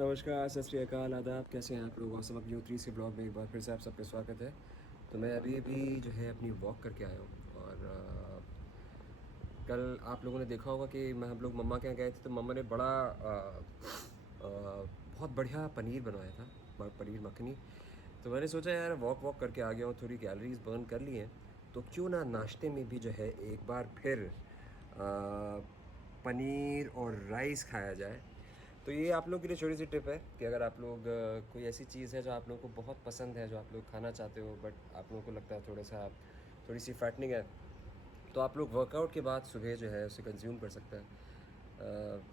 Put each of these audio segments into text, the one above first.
नमस्कार, सत श्री अकाल, आदाब। कैसे हैं आप लोग? और सब अपनी U3 के ब्लॉग में एक बार फिर से आप सबका स्वागत है। तो मैं अभी जो है अपनी वॉक करके आया हूँ और कल आप लोगों ने देखा होगा कि हम लोग मम्मा के यहाँ गए थे, तो मम्मा ने बहुत बढ़िया पनीर बनवाया था, पनीर मखनी। तो मैंने सोचा यार वॉक करके आ गया हूँ, थोड़ी कैलोरीज बर्न कर ली हैं, तो क्यों ना नाश्ते में भी जो है एक बार फिर पनीर और राइस खाया जाए। तो ये आप लोग के लिए छोटी सी टिप है कि अगर आप लोग कोई ऐसी चीज़ है जो आप लोगों को बहुत पसंद है, जो आप लोग खाना चाहते हो, बट आप लोगों को लगता है थोड़ी सी फैटनिंग है, तो आप लोग वर्कआउट के बाद सुबह जो है उसे कंज्यूम कर सकते हैं।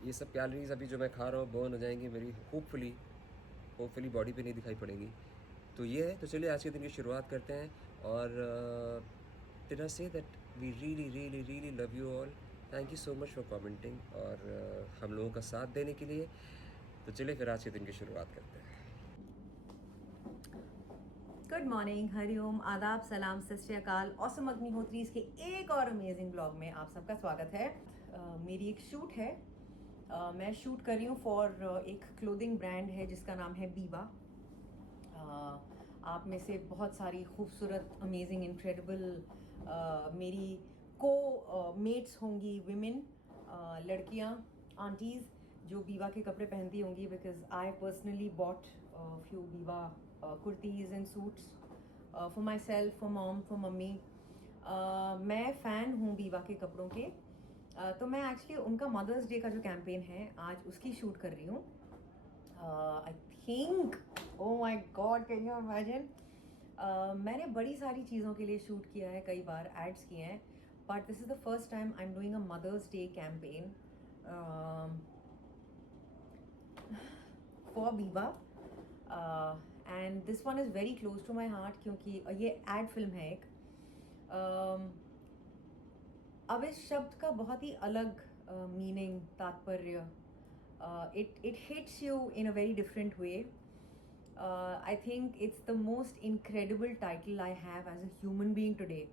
ये सब कैलोरीज अभी जो मैं खा रहा हूँ बर्न हो जाएंगी मेरी, होपफुली बॉडी पे नहीं दिखाई पड़ेंगी। तो ये है। तो चलिए आज के दिन की शुरुआत करते हैं। और did I say that we really really really love you all. Thank you so much for commenting और हम लोगों का साथ देने के लिए। तो चलिए फिर आज के दिन की शुरुआत करते हैं। गुड मॉर्निंग, हरिओम, आदाब, सलाम, सत श्री अकाल। ऑसम अग्निहोत्री के एक और अमेजिंग ब्लॉग में आप सबका स्वागत है। मेरी एक शूट है। मैं शूट कर रही हूँ फॉर एक क्लोथिंग ब्रांड है जिसका नाम है बीबा। आप में से बहुत सारी खूबसूरत, अमेजिंग, इनक्रेडिबल मेरी को मेट्स होंगी, विमेन, लड़कियाँ, आंटीज़ जो बीवा के कपड़े पहनती होंगी, because I personally bought few Biba kurtis and suits for myself, for mom, for mummy. मैं फ़ैन हूँ बीवा के कपड़ों के। तो मैं एक्चुअली उनका मदर्स डे का जो कैंपेन है आज उसकी शूट कर रही हूँ। I think, oh my God, can you imagine, मैंने बड़ी सारी चीज़ों के लिए शूट किया है, कई बार एड्स किए हैं, but this is the first time I am doing a mother's day campaign for Biba. And this one is very close to my heart क्योंकि ये एड फिल्म है एक। अब इस शब्द का बहुत ही अलग मीनिंग, तात्पर्य, it hits you in a very different way. I think it's the most incredible title I have as a human being today,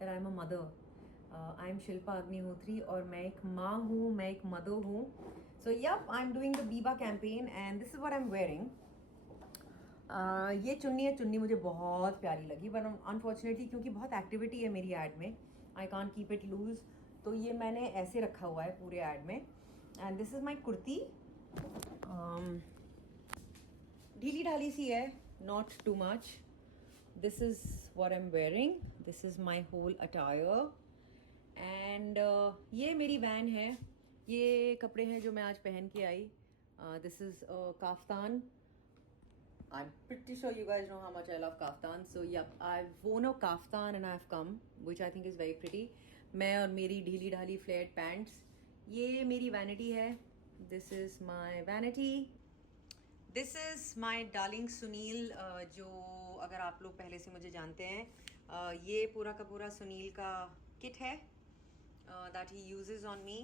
that I'm a mother. I'm Shilpa Agnihotri और मैं एक माँ हूँ, मैं एक mother हूँ. So yep, I'm doing the Biba campaign and this is what I'm wearing. ये चुन्नी मुझे बहुत प्यारी लगी, पर अनफॉर्चुनेटली क्योंकि बहुत एक्टिविटी है मेरी ऐड में, I can't keep it loose, तो ये मैंने ऐसे रखा हुआ है पूरे ऐड में। And this is my kurti, ढीली ढाली सी है, not too much. This is what I am wearing, this is my whole attire. And ये मेरी वैन है, ये कपड़े हैं जो मैं आज पहन के आई। This is kaftan. I'm pretty sure you guys know how much I love kaftan. So yeah, I've worn a kaftan and I've come, which I think is very pretty. मैं और मेरी ढीली ढाली flared pants. ये मेरी vanity है. This is my vanity. This is my darling Sunil, जो अगर आप लोग पहले से मुझे जानते हैं, ये पूरा का पूरा सुनील का किट है that he uses on me.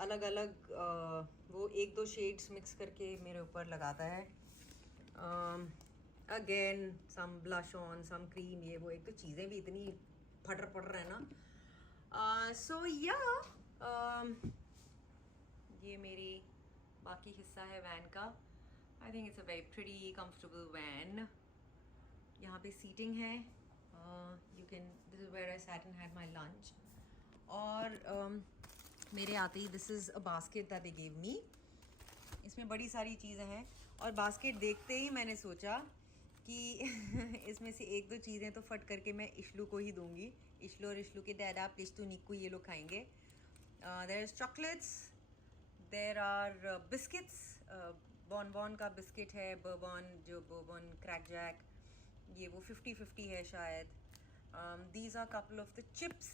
अलग अलग वो एक दो शेड्स मिक्स करके मेरे ऊपर लगाता है। Again some blush on, some cream, ये वो, एक तो चीज़ें भी इतनी फटर पड़ है ना। सो या ये मेरी बाकी हिस्सा है वैन का। I think it's a very pretty comfortable van. यहाँ पे सीटिंग है, you can, this is where I sat and had my lunch. और मेरे आते ही this is a basket that they gave me. इसमें बड़ी सारी चीज़ें हैं और बास्केट देखते ही मैंने सोचा कि इसमें से एक दो चीज़ें तो फट करके मैं इशलू को ही दूंगी। इशलू और इशलू के डैडा प्लिश्तू निक्कू ये लोग खाएंगे। There is chocolates, there are biscuits. बॉन का बिस्किट है, बर्बन, जो बर्बन क्रैक जैक, ये वो 50-50 है शायद। These are couple of the chips,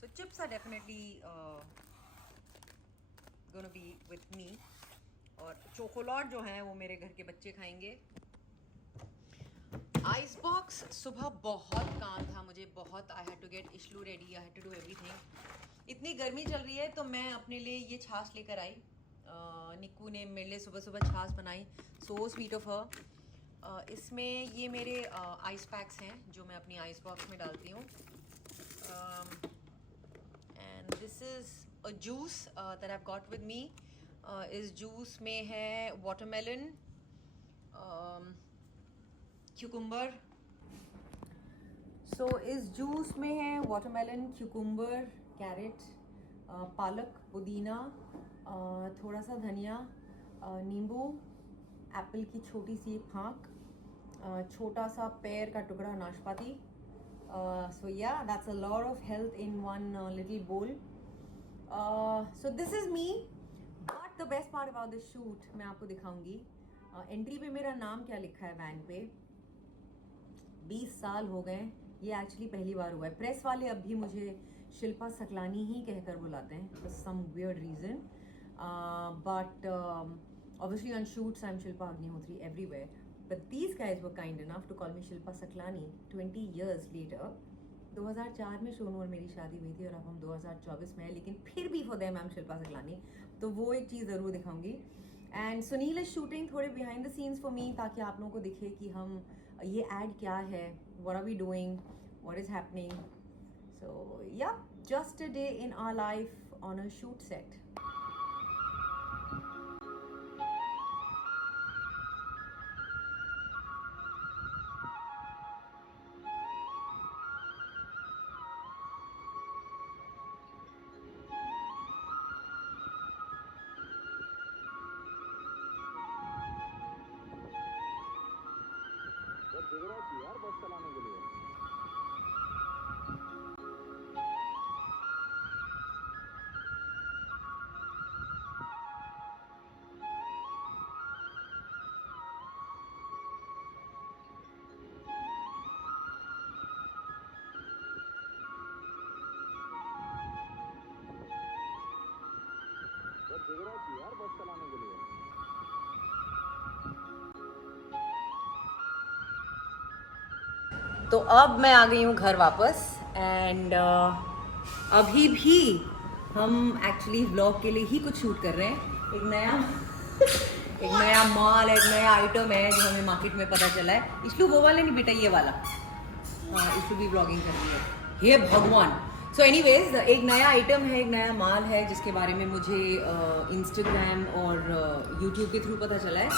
so chips are definitely gonna be with me. और चोकोलॉट जो है वो मेरे घर के बच्चे खाएंगे। आइस बॉक्स, सुबह बहुत काम था मुझे, बहुत, I had to get Ishlu ready, I had to do everything. इतनी गर्मी चल रही है तो मैं अपने लिए ये छाछ लेकर आई। निक्कू ने मेरे लिए सुबह सुबह छाछ बनाई, सो स्वीट ऑफ हर। इसमें ये मेरे आइस पैक्स हैं जो मैं अपनी आइस बॉक्स में डालती हूँ। And this is a juice that I have got with me, इस जूस में है वाटरमेलन, क्यूकुम्बर। सो इस जूस में है वाटरमेलन, क्यूकुम्बर, कैरेट, पालक, पुदीना, थोड़ा सा धनिया, नींबू, एप्पल की छोटी सी फांक, छोटा सा पैर का टुकड़ा नाशपाती। So yeah, that's a lot of health in one little bowl. So this is me. But the best part about this shoot, मैं आपको दिखाऊंगी। एंट्री पे मेरा नाम क्या लिखा है वैन पे। 20 साल हो गए, ये एक्चुअली पहली बार हुआ है। प्रेस वाले अब भी मुझे शिल्पा सकलानी ही कहकर बुलाते हैं for some weird reason. But obviously on shoots I'm Shilpa Agnihotri everywhere. But these guys were kind enough to call me Shilpa Saklani 20 years later. 2004 में शोनू और मेरी शादी हुई थी और अब हम 2024 में हैं, लेकिन फिर भी for them I'm Shilpa Saklani. तो वो एक चीज़ ज़रूर दिखाऊंगी। एंड सुनील इज शूटिंग थोड़े behind the scenes for me, ताकि आप लोगों को दिखे कि हम ये एड क्या है, what are we doing, what is happening. So yeah, just a day in our life on a shoot set. यार बस चलाने के लिए यार बस चलाने के लिए। तो अब मैं आ गई हूँ घर वापस एंड अभी भी हम एक्चुअली व्लॉग के लिए ही कुछ शूट कर रहे हैं। एक नया मॉल, एक नया आइटम है जो हमें मार्केट में पता चला है। इशलू वो वाले नहीं बेटा, ये वाला। हाँ, इशलू भी व्लॉगिंग कर रही है, हे भगवान। सो एनीवेज, एक नया आइटम है, एक नया माल है जिसके बारे में मुझे इंस्टाग्राम और यूट्यूब के थ्रू पता चला है।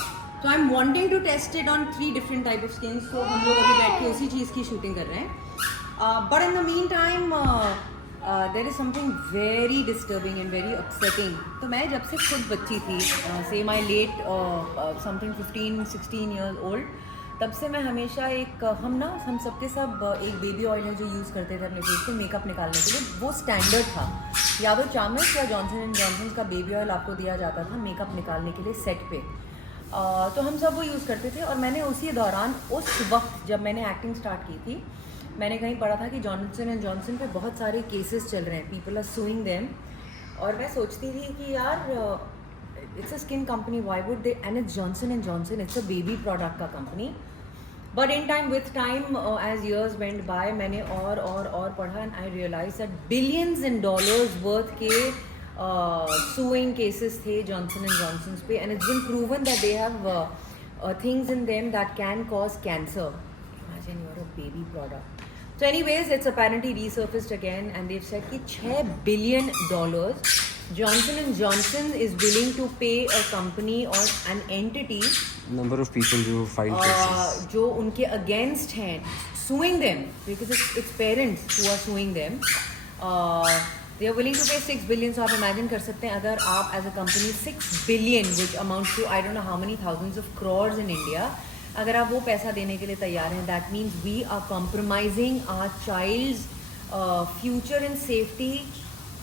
तो I am wanting to test it on 3 different type of skins. तो हम लोग अभी बैठ के उसी चीज़ की शूटिंग कर रहे हैं। But in the mean time there is something very disturbing and very upsetting. तो मैं जब से खुद बच्ची थी, से माई लेट समथिंग 15-16 ईयर्स ओल्ड, तब से मैं हमेशा हम सबके सब एक बेबी ऑयल है जो यूज़ करते थे अपने फेस पे मेकअप निकालने के लिए। वो स्टैंडर्ड था, या वो चार्मर्स या जॉनसन एंड जॉनसन का बेबी ऑयल आपको दिया जाता था मेकअप निकालने के लिए सेट पे। तो हम सब वो यूज़ करते थे। और मैंने उसी दौरान, उस वक्त जब मैंने एक्टिंग स्टार्ट की थी, मैंने कहीं पढ़ा था कि जॉनसन एंड जॉनसन पे बहुत सारे केसेस चल रहे हैं, पीपल आर सुइंग देम। और मैं सोचती थी कि यार it's a skin company, why would they, and it's Johnson and Johnson, it's a baby product का कंपनी। But in time with time as years went by, मैंने और पढ़ा and I realize that billions in dollars worth के suing cases थे Johnson & Johnson's पे, and it's been proven that they have things in them that can cause cancer. Imagine you're a baby product. So anyways, it's apparently resurfaced again and they've said कि $6 billion Johnson & Johnson is willing to pay a company or an entity, number of people जो file cases जो उनके against हैं, suing them because it's parents who are suing them. They are willing to pay $6 billion. So आप imagine कर सकते हैं, अगर आप as a company $6 billion, which amounts to I don't know how many thousands of crores in India, अगर आप वो पैसा देने के लिए तैयार हैं, that means we are compromising our child's future and safety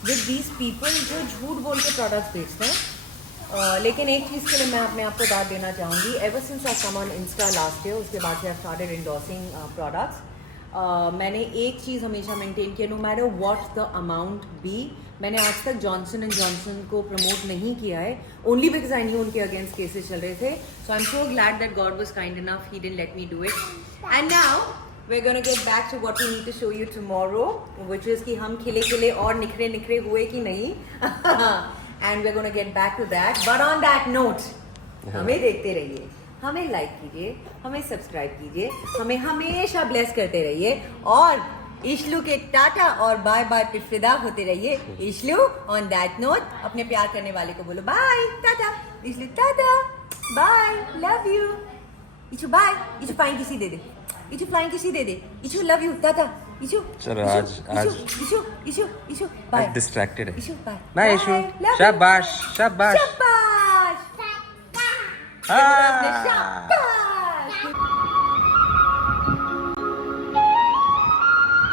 with these people जो झूठ बोल के products बेचते हैं। लेकिन एक चीज़ के लिए मैं अपने आप को दाद देना चाहूँगी। Ever since I come on Insta last year, उसके बाद से I started endorsing products. मैंने एक चीज़ हमेशा मेंटेन किया, no matter what the amount be. मैंने आज तक जॉनसन एंड जॉनसन को प्रमोट नहीं किया है, ओनली बिकॉज आई न्यू उनके अगेंस्ट केसेस चल रहे थे। So I am so glad that God was kind enough, he didn't let me do it. And now we are gonna get back to what we need to show you tomorrow, which is कि हम खिले खिले और निखरे निखरे हुए कि नहीं। And we are gonna get back to that. But on that note, हमें देखते रहिए, हमें लाइक कीजिए, हमें सब्सक्राइब कीजिए, हमें हमेशा ब्लेस करते रहिए। और इशलू के टाटा और बाय बाय पे फिदा होते रहिए। इशलू ऑन दैट नोट अपने प्यार करने वाले को बोलो bye tata. Ishlu tata bye love you. Ishu bye. Ishu flying kissie दे दे। इशू फ्लाइंग किसी दे दे। Ishu love you tata. Ishu चलो, इशू इशू बाय। डिस्ट्रैक्टेड है। Ishu bye. Bye Ishu. Love you. शाबाश शाबाश। शाबाश। हाँ। शाबाश।